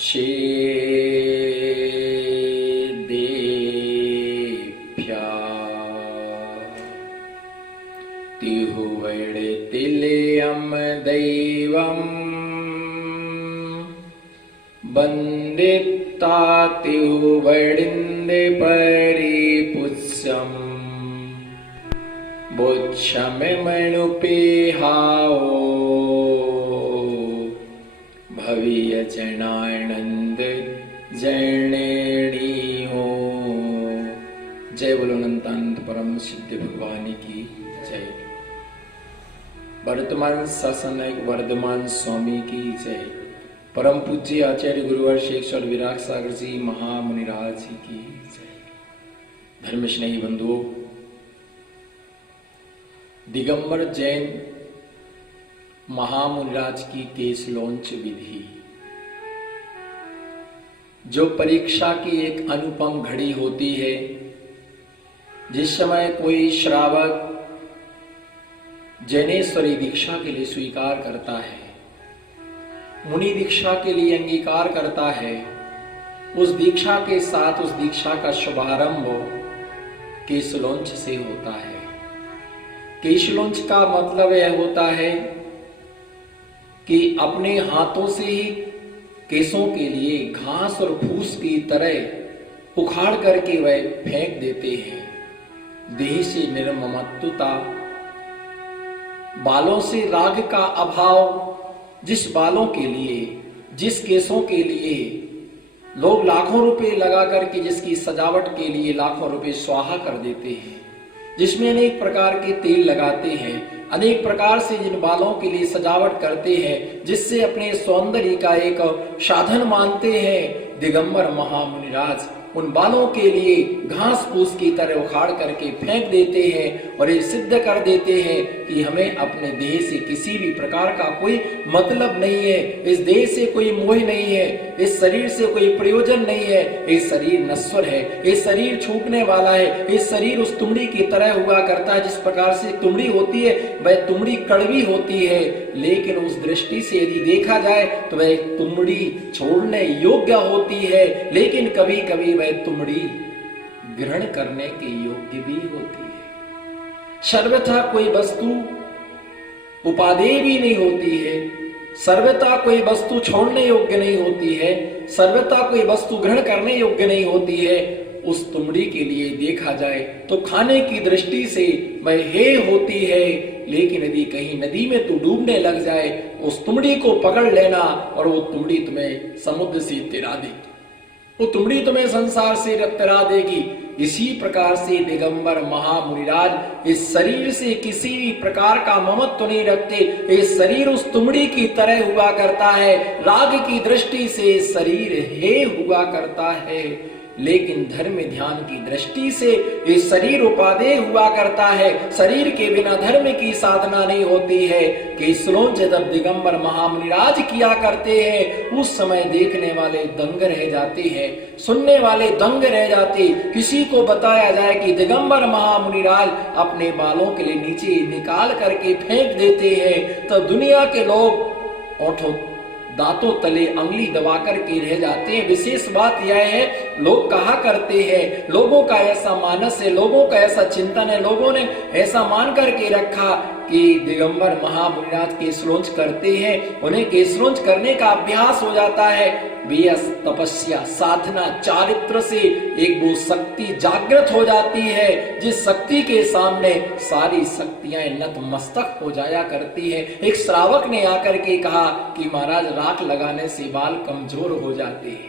शेदेभ्या तिहुवैडतिलयं दैवं वन्दिता तिहुवैडिन्दे परिपुष्यम् बोच्छमिमनुपेहाओ भवियचनानंद जैनेणी हो। जय बोलो अनंतानंद परम सिद्ध भगवान की जय। वर्तमान शासनिक वर्धमान स्वामी की जय। परम पूज्य आचार्य गुरुवर शेखर विराग सागर जी महामुनिराज जी की जय। धर्म स्नेही बंधुओं, दिगंबर जैन महामुनिराज की केस लॉन्च विधि, जो परीक्षा की एक अनुपम घड़ी होती है, जिस समय कोई श्रावक जैनेश्वरी दीक्षा के लिए स्वीकार करता है, मुनि दीक्षा के लिए अंगीकार करता है, उस दीक्षा के साथ उस दीक्षा का शुभारंभ केस लॉन्च से होता है। केश लॉन्च का मतलब यह होता है कि अपने हाथों से ही केसों के लिए घास और फूस की तरह उखाड़ करके वह फेंक देते हैं। देह से निर्ममत्वता, बालों से राग का अभाव, जिस बालों के लिए, जिस केसों के लिए लोग लाखों रुपए लगा करके जिसकी सजावट के लिए लाखों रुपए स्वाहा कर देते हैं, जिसमें अनेक प्रकार के तेल लगाते हैं, अनेक प्रकार से जिन बालों के लिए सजावट करते हैं, जिससे अपने सौंदर्य का एक साधन मानते हैं, दिगंबर महामुनिराज उन बालों के लिए घास फूस की तरह उखाड़ करके फेंक देते हैं और ये सिद्ध कर देते हैं कि हमें अपने देह से किसी भी प्रकार का कोई मतलब नहीं है, इस देह से कोई मोह नहीं है, इस शरीर से कोई प्रयोजन नहीं है, ये शरीर नश्वर है, ये शरीर छूटने वाला है, ये शरीर उस तुमड़ी की तरह हुआ करता है। जिस प्रकार से तुमड़ी होती है वह तुमड़ी कड़वी होती है, लेकिन उस दृष्टि से यदि देखा जाए तो वह तुमड़ी छोड़ने योग्य होती है, लेकिन कभी कभी वह तुमड़ी ग्रहण करने के योग्य भी होती है। सर्वथा कोई वस्तु उपादेय भी नहीं होती है, सर्वथा कोई वस्तु छोड़ने योग्य नहीं होती है, सर्वथा कोई वस्तु ग्रहण करने योग्य नहीं होती है। उस तुमड़ी के लिए देखा जाए तो खाने की दृष्टि से वह हे होती है, लेकिन यदि कहीं नदी में तू डूबने लग जाए, उस तुमड़ी को पकड़ लेना और वो तुमड़ी तुम्हें समुद्र से तिरा देगी, वो तुमड़ी तुम्हें संसार से तिरा देगी। इसी प्रकार से दिगंबर महामुनिराज इस शरीर से किसी भी प्रकार का ममत्व नहीं रखते। ये शरीर उस तुमड़ी की तरह हुआ करता है, राग की दृष्टि से शरीर हे हुआ करता है, लेकिन धर्म ध्यान की दृष्टि से ये शरीर उपादेय हुआ करता है। शरीर के बिना धर्म की साधना नहीं होती है। कि श्लोक जब दिगंबर महामुनिराज किया करते हैं, उस समय देखने वाले दंग रह जाते हैं, सुनने वाले दंग रह जाते। किसी को बताया जाए कि दिगंबर महामुनिराज अपने बालों के लिए नीचे निकाल करके फेंक देते हैं, तो दुनिया के लोग ओठों दांतों तले अंगली दबाकर के रह जाते हैं। विशेष बात यह है, लोग कहा करते हैं, लोगों का ऐसा मानस है, लोगों का ऐसा चिंतन है, लोगों ने ऐसा मान करके रखा कि दिगंबर महामुनिराज केस लॉन्च करते हैं, उन्हें केस लॉन्च करने का अभ्यास हो जाता है। बेअस तपस्या साधना चारित्र से एक वो शक्ति जागृत हो जाती है, जिस शक्ति के सामने सारी शक्तियां नतमस्तक हो जाया करती है। एक श्रावक ने आकर के कहा कि महाराज राख लगाने से बाल कमजोर हो जाते हैं।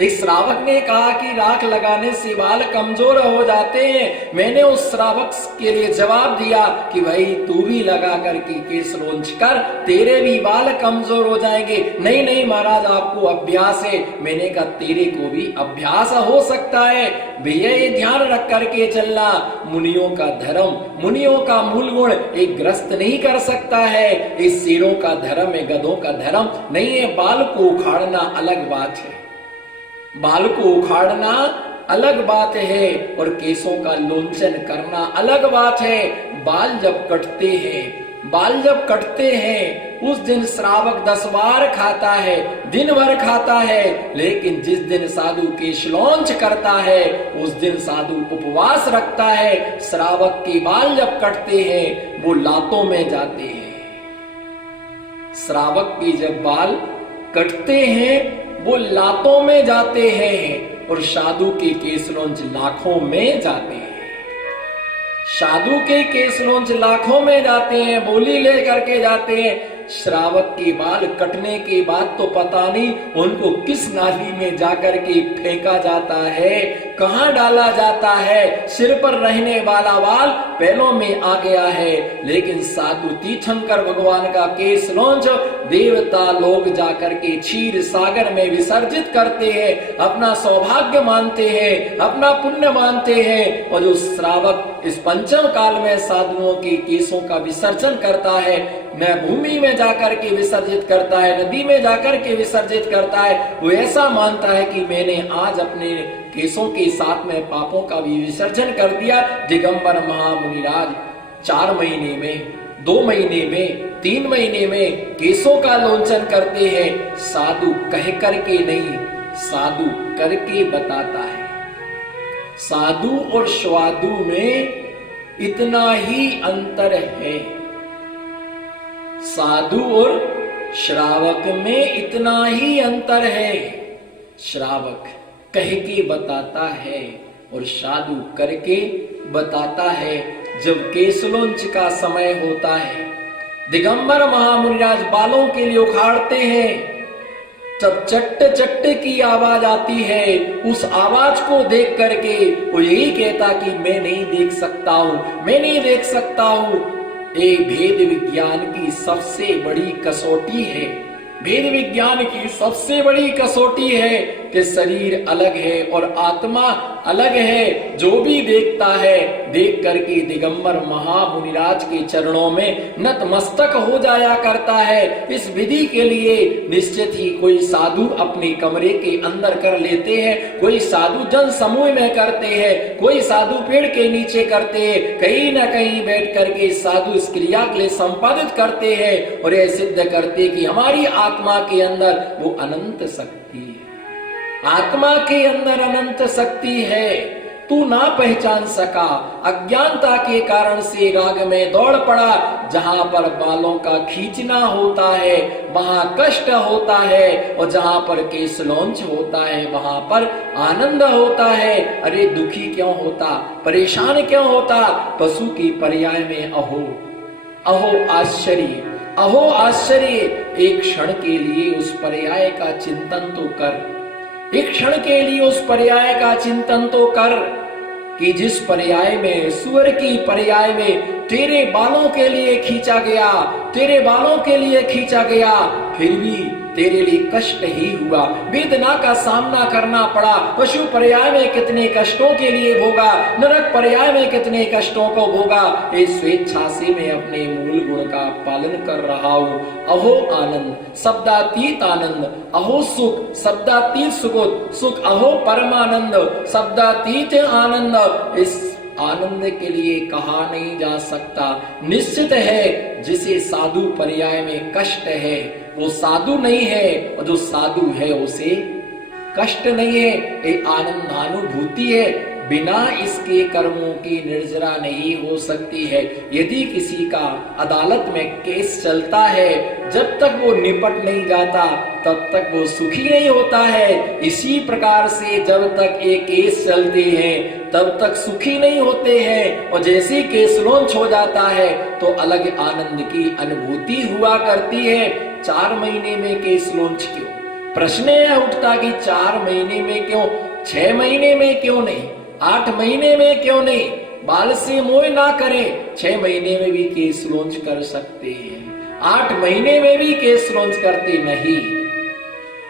एक श्रावक ने कहा कि राख लगाने से बाल कमजोर हो जाते हैं। मैंने उस श्रावक के लिए जवाब दिया कि भाई तू भी लगा करके केस लॉन्च कर, तेरे भी बाल कमजोर हो जाएंगे। नहीं नहीं महाराज, आपको अभ्यास है। मैंने कहा तेरे को भी अभ्यास हो सकता है भैया, ये ध्यान रख करके चलना, मुनियों का धर्म, मुनियों का मूल गुण एक ग्रस्त नहीं कर सकता है। इस शेरों का धर्म है, गधों का धर्म नहीं है। बाल को उखाड़ना अलग बात है, बाल को उखाड़ना अलग बात है और केसों का लोंचन करना अलग बात है। बाल जब कटते हैं, बाल जब कटते हैं उस दिन श्रावक 10 बार खाता है, दिन भर खाता है। लेकिन जिस दिन साधु केशलौंच करता है उस दिन साधु उपवास रखता है। श्रावक के बाल जब कटते हैं वो लातों में जाते हैं। श्रावक के जब बाल कटते हैं वो लातों में जाते हैं और साधु के केशलौंच लाखों में जाते हैं। साधु के केशलौंच लाखों में जाते हैं, बोली लेकर के जाते हैं। श्रावक के बाल कटने के बाद तो पता नहीं उनको किस नाली में जाकर के फेंका जाता है, कहां डाला जाता है। सिर पर रहने वाला बाल पैरों में आ गया है। लेकिन साधु तीर्थंकर भगवान का केशलौंच देवता लोग जाकर के क्षीर सागर में विसर्जित करते हैं, अपना सौभाग्य मानते हैं, अपना पुण्य मानते हैं। और जो श्रावक इस पंचम काल में साधुओं के केशों का विसर्जन करता है, न भूमि में जाकर के विसर्जित करता है, नदी में जाकर के विसर्जित करता है, वो ऐसा मानता है कि मैंने आज अपने केशों के साथ में पापों का भी विसर्जन कर दिया। दिगंबर महामुनिराज 4 महीने में, 2 महीने में, 3 महीने में केशों का लोंचन करते हैं। साधु कह करके नहीं, साधु करके बताता है। साधु और स्वादु में इतना ही अंतर है, साधु और श्रावक में इतना ही अंतर है। श्रावक कह के बताता है और साधु करके बताता है। जब केशलौंच का समय होता है, दिगंबर महामुनिराज बालों के लिए उखाड़ते हैं, तब चट्ट चट्ट की आवाज आती है। उस आवाज को देख करके वो यही कहता कि मैं नहीं देख सकता हूं, मैं नहीं देख सकता हूं। ये भेद विज्ञान की सबसे बड़ी कसौटी है। भेद विज्ञान की सबसे बड़ी कसौटी है कि शरीर अलग है और आत्मा अलग है। जो भी देखता है, देख करके दिगंबर महामुनिराज के चरणों में नतमस्तक हो जाया करता है। इस विधि के लिए निश्चित ही कोई साधु अपने कमरे के अंदर कर लेते हैं, कोई साधु जन समूह में करते हैं, कोई साधु पेड़ के नीचे करते हैं, कहीं ना कहीं बैठ करके साधु इस क्रिया के लिए संपादित करते हैं और यह सिद्ध करते कि हमारी आत्मा के अंदर वो अनंत शक्ति है। आत्मा के अंदर अनंत शक्ति है। तू ना पहचान सका, अज्ञानता के कारण से राग में दौड़ पड़ा। जहां पर बालों का खींचना होता है वहां कष्ट होता है, और जहां पर केशलौंच होता है वहां पर आनंद होता है। अरे दुखी क्यों होता, परेशान क्यों होता? पशु की पर्याय में अहो, अहो आश्चर्य, अहो आश्चर्य। एक क्षण के लिए उस पर्याय का चिंतन तो कर, एक क्षण के लिए उस पर्याय का चिंतन तो कर कि जिस पर्याय में, सुअर की पर्याय में तेरे बालों के लिए खींचा गया, तेरे बालों के लिए खींचा गया, फिर भी तेरे लिए कष्ट ही हुआ, वेदना का सामना करना पड़ा। पशु पर्याय में कितने कष्टों के लिए भोगा, नरक पर्याय में कितने कष्टों को भोगा। इस स्वेच्छा से मैं अपने मूल गुण का पालन कर रहा हूँ। अहो आनंद, शब्दातीत आनंद, अहो सुख, शब्दातीत सुख, अहो परमानंद, शब्दातीत आनंद। इस आनंद के लिए कहा नहीं जा सकता। निश्चित है जिसे साधु पर्याय में कष्ट है वो साधु नहीं है, और जो साधु है उसे कष्ट नहीं है। एक आनंदानुभूति है, बिना इसके कर्मों की निर्जरा नहीं हो सकती है। यदि किसी का अदालत में केस चलता है, जब तक वो निपट नहीं जाता तब तक वो सुखी नहीं होता है। इसी प्रकार से जब तक ये केस चलते हैं तब तक सुखी नहीं होते हैं, और जैसे केस लॉन्च हो जाता है तो अलग आनंद की अनुभूति हुआ करती है। 4 महीने में केस लॉन्च क्यों? प्रश्न यह उठता कि 4 महीने में क्यों, 6 महीने में क्यों नहीं, 8 महीने में क्यों नहीं? बाल से मोह ना करें, 6 महीने में भी केस लॉन्च कर सकते हैं, 8 महीने में भी केस लॉन्च करते नहीं,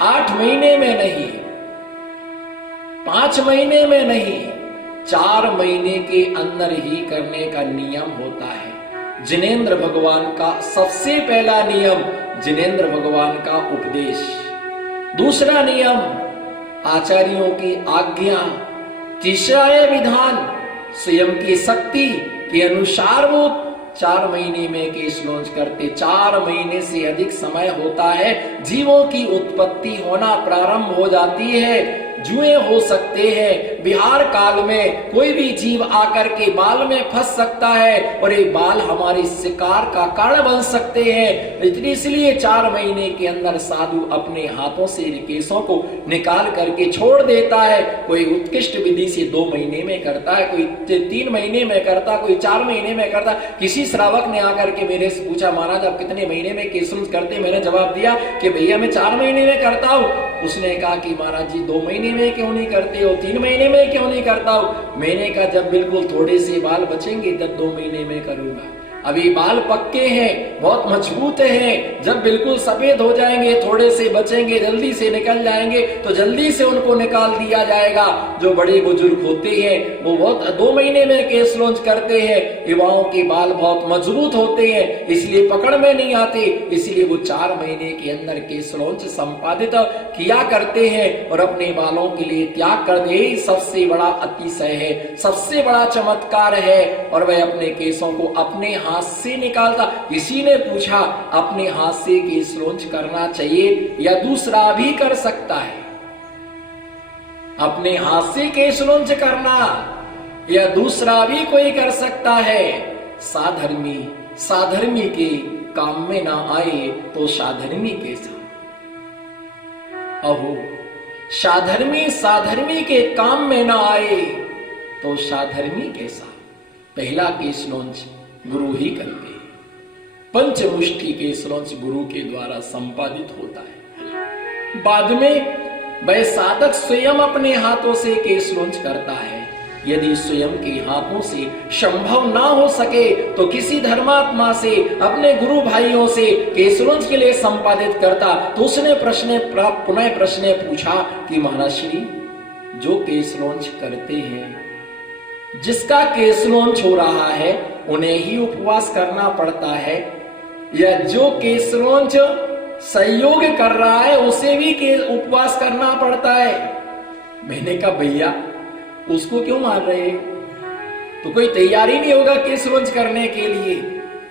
8 महीने में नहीं, 5 महीने में नहीं, 4 महीने के अंदर ही करने का नियम होता है। जिनेंद्र भगवान का सबसे पहला नियम, जिनेंद्र भगवान का उपदेश। दूसरा नियम, आचार्यों की आज्ञा। तीसरा है विधान, स्वयं की शक्ति के अनुसार वो 4 महीने में केस लॉन्च करते। 4 महीने से अधिक समय होता है, जीवों की उत्पत्ति होना प्रारंभ हो जाती है। जुए हो सकते हैं, विहार काल में कोई भी जीव आकर के बाल में फंस सकता है और एक बाल हमारे शिकार का कारण बन सकते हैं। इसलिए 4 महीने के अंदर साधु अपने हाथों से केसों को निकाल करके छोड़ देता है। कोई उत्कृष्ट विधि से 2 महीने में करता है, कोई 3 महीने में करता, कोई 4 महीने में करता। किसी श्रावक ने आकर के मेरे से पूछा, महाराज आप कितने महीने में केस करते? मैंने जवाब दिया कि भैया मैं 4 महीने में करता हूँ। उसने कहा कि महाराज जी 2 महीने में क्यों नहीं करते हो, 3 महीने में क्यों नहीं करता हूं? मैंने कहा जब बिल्कुल थोड़े से बाल बचेंगे तब 2 महीने में करूंगा। अभी बाल पक्के हैं, बहुत मजबूत हैं, जब बिल्कुल सफेद हो जाएंगे, थोड़े से बचेंगे, जल्दी से निकल जाएंगे तो जल्दी से उनको निकाल दिया जाएगा। जो बड़े बुजुर्ग होते हैं वो बहुत 2 महीने में केस लॉन्च करते हैं। युवाओं के बाल बहुत मजबूत होते हैं, इसलिए पकड़ में नहीं आते, इसलिए वो 4 महीने के अंदर केस लॉन्च संपादित किया करते हैं और अपने बालों के लिए त्याग कर दे। सबसे बड़ा अतिशय है, सबसे बड़ा चमत्कार है। और वह अपने केसों को अपने हाथ से निकालता। किसी ने पूछा अपने हाथ से केस लॉन्च करना चाहिए या दूसरा भी कर सकता है? अपने हाथ से केस लॉन्च करना या दूसरा भी कोई कर सकता है? साधर्मी के काम में ना आए तो साधर्मी के साथ। अहो, साधर्मी के काम में ना आए तो साधर्मी के साथ। पहला केस लॉन्च गुरु ही करते हैं। पंचमुष्टि केस लॉन्च गुरु के द्वारा संपादित होता है। बाद में वह साधक स्वयं अपने हाथों से केस लॉन्च करता है। यदि स्वयं के हाथों से संभव ना हो सके तो किसी धर्मात्मा से, अपने गुरु भाइयों से केस लॉन्च के लिए संपादित करता। तो उसने पुनः प्रश्न पूछा कि महाराज श्री, जो केस लॉन्च करते हैं, जिसका केस लॉन्च हो रहा है उन्हें ही उपवास करना पड़ता है या जो केस लॉन्च सहयोग कर रहा है उसे भी उपवास करना पड़ता है? मैंने कहा भैया उसको क्यों मार रहे, तो कोई तैयारी नहीं होगा केस लॉन्च करने के लिए?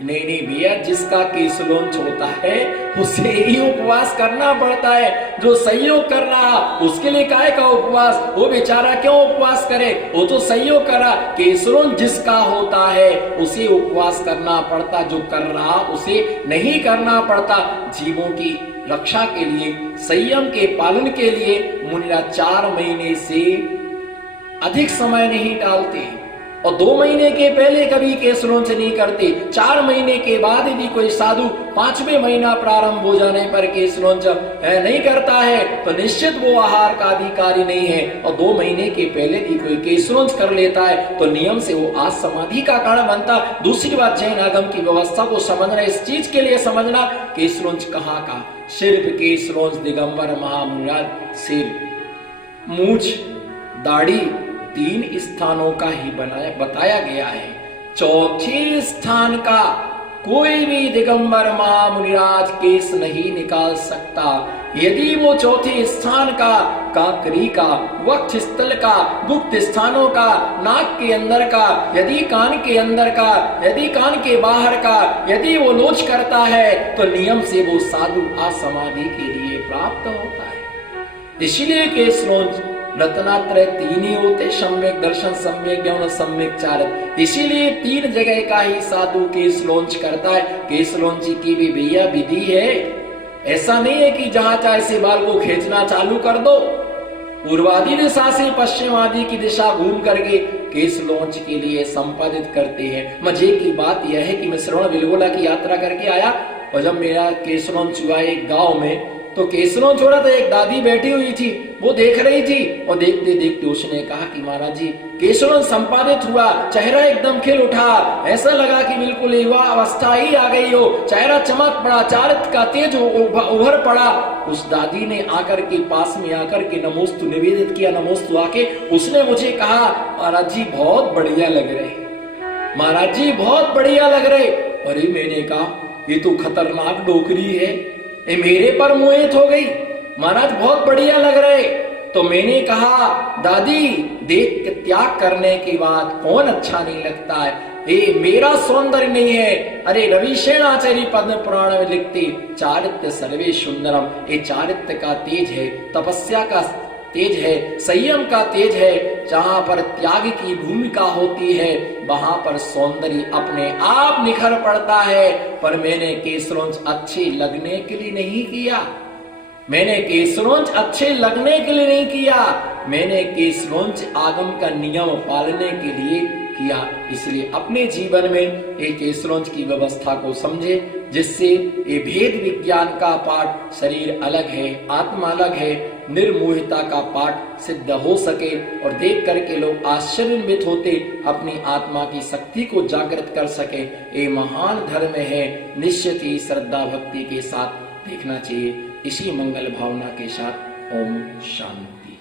नहीं भैया, जिसका केस लॉन्च होता है उसे ही उपवास करना पड़ता है। जो सहयोग कर रहा उसके लिए काहे का उपवास? वो बेचारा क्यों उपवास करे, वो तो सहयोग करा। केस लॉन्च जिसका होता है उसे उपवास करना पड़ता, जो कर रहा उसे नहीं करना पड़ता। जीवों की रक्षा के लिए, संयम के पालन के लिए मुनिराज 4 महीने से अधिक समय नहीं डालते और 2 महीने के पहले कभी केस लॉन्च नहीं करते। 4 महीने के बाद यदि कोई साधु 5वें महीना प्रारंभ हो जाने पर केस लॉन्च नहीं करता है तो निश्चित वो आहार का अधिकारी नहीं है। और 2 महीने के पहले भी कोई केस लॉन्च कर लेता है तो नियम से वो आज समाधि का कारण बनता। दूसरी बात, जैन आगम की व्यवस्था को समझना, इस चीज के लिए समझना, केस लॉन्च कहाँ का? सिर्फ केस लॉन्च दिगंबर महामुनिराज सिर, मूछ, दाढ़ी 3 स्थानों का ही बताया गया है। चौथे स्थान का कोई भी दिगंबर महामुनिराज केस नहीं निकाल सकता। यदि वो चौथे स्थान का, काकरी का, वक्ष स्थल का, गुप्त स्थानों का, नाक के अंदर का, यदि कान के अंदर का, यदि कान के बाहर का, यदि वो लोच करता है तो नियम से वो साधु असमाधि के लिए प्राप्त होता है। इसलिए केस लॉन्च रत्नात्रय 3 ही होते, सम्यक दर्शन, सम्यक ज्ञान, सम्यक चारित्र। इसीलिए 3 जगह का ही साधु केस लॉन्च करता है। केस लॉन्च की भी भैया विधि है, ऐसा नहीं है कि जहां चाहे से बाल को खींचना चालू कर दो। पूर्वादि दिशा से पश्चिम आदि की दिशा घूम करके केस लॉन्च के लिए संपादित करते हैं। मजे की बात यह है कि मैं श्रवण बेलगोला की यात्रा करके आया और जब मेरा केस लॉन्च हुआ एक गांव में तो केस लॉन्च हो रहा था। एक दादी बैठी हुई थी, वो देख रही थी और देखते देखते उसने कहा कि महाराज जी केस लॉन्च संपादित हुआ। चेहरा एकदम खिल उठा, ऐसा लगा कि बिल्कुल युवा अवस्था ही आ गई हो। चेहरा चमक पड़ा, चारित्र का तेज उभर पड़ा। उस दादी ने आकर के पास में आकर के नमोस्तु निवेदित किया। नमोस्तु आके उसने मुझे कहा महाराज जी बहुत बढ़िया लग रहे, महाराज जी बहुत बढ़िया लग रहे। अरे मैंने कहा ये तो खतरनाक डोकरी है, ये मेरे पर मोहित हो गई। महाराज बहुत बढ़िया लग रहे। तो मैंने कहा दादी देख के त्याग करने के बाद कौन अच्छा नहीं लगता है। ये मेरा सौंदर्य नहीं है। अरे रविशेन आचार्य पद्म पुराण में लिखते चारित्र सर्वे सुंदरम, ये चारित्र का तेज है, तपस्या का तेज है, संयम का तेज है। जहां पर त्याग की भूमिका होती है वहां पर सौंदर्य अपने आप निखर पड़ता है। पर मैंने केसरोंच अच्छे लगने के लिए नहीं किया, मैंने केसरोंच अच्छे लगने के लिए नहीं किया, मैंने केसरोंच आगम का नियम पालने के लिए किया। इसलिए अपने जीवन में एक केसरोंच की व्यवस्था को समझे, जिससे ये भेद विज्ञान का पाठ शरीर अलग है आत्मा अलग है, निर्मोहिता का पाठ सिद्ध हो सके और देख करके लोग आश्चर्यान्वित होते अपनी आत्मा की शक्ति को जागृत कर सके। ये महान धर्म है, निश्चित ही श्रद्धा भक्ति के साथ देखना चाहिए। इसी मंगल भावना के साथ ओम शांति।